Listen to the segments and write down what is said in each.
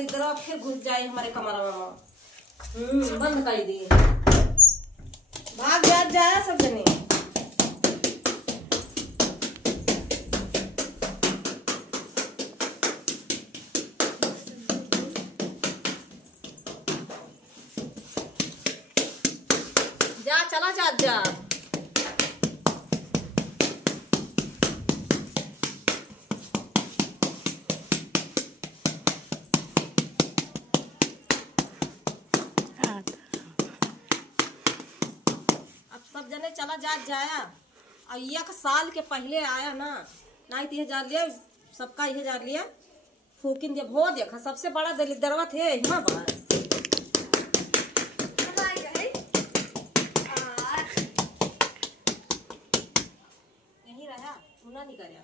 दलिद्र फिर घुस जाए हमारे कमरा में। बंद कर दी, भाग जाया सब जने। जा चला जा। सब जने चला जाया। और एक साल के पहले आया ना, नहीं 3000 लिया, सबका 1000 लिया। फूकिन जब हो देखा सबसे बड़ा दलिद्रवा थे यहाँ बाहर। यही रहा, उना नहीं कराया।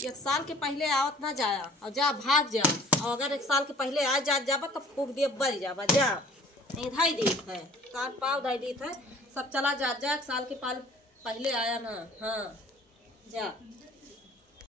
एक साल के पहले आवत ना जाया और जा भाग जा। और अगर एक साल के पहले आ जाबा तो फूक दिए बढ़ जाबा। जा धाई देत है, कान पाव धाई देत है, सब चला जा। एक साल के पहले आया ना। हाँ जा।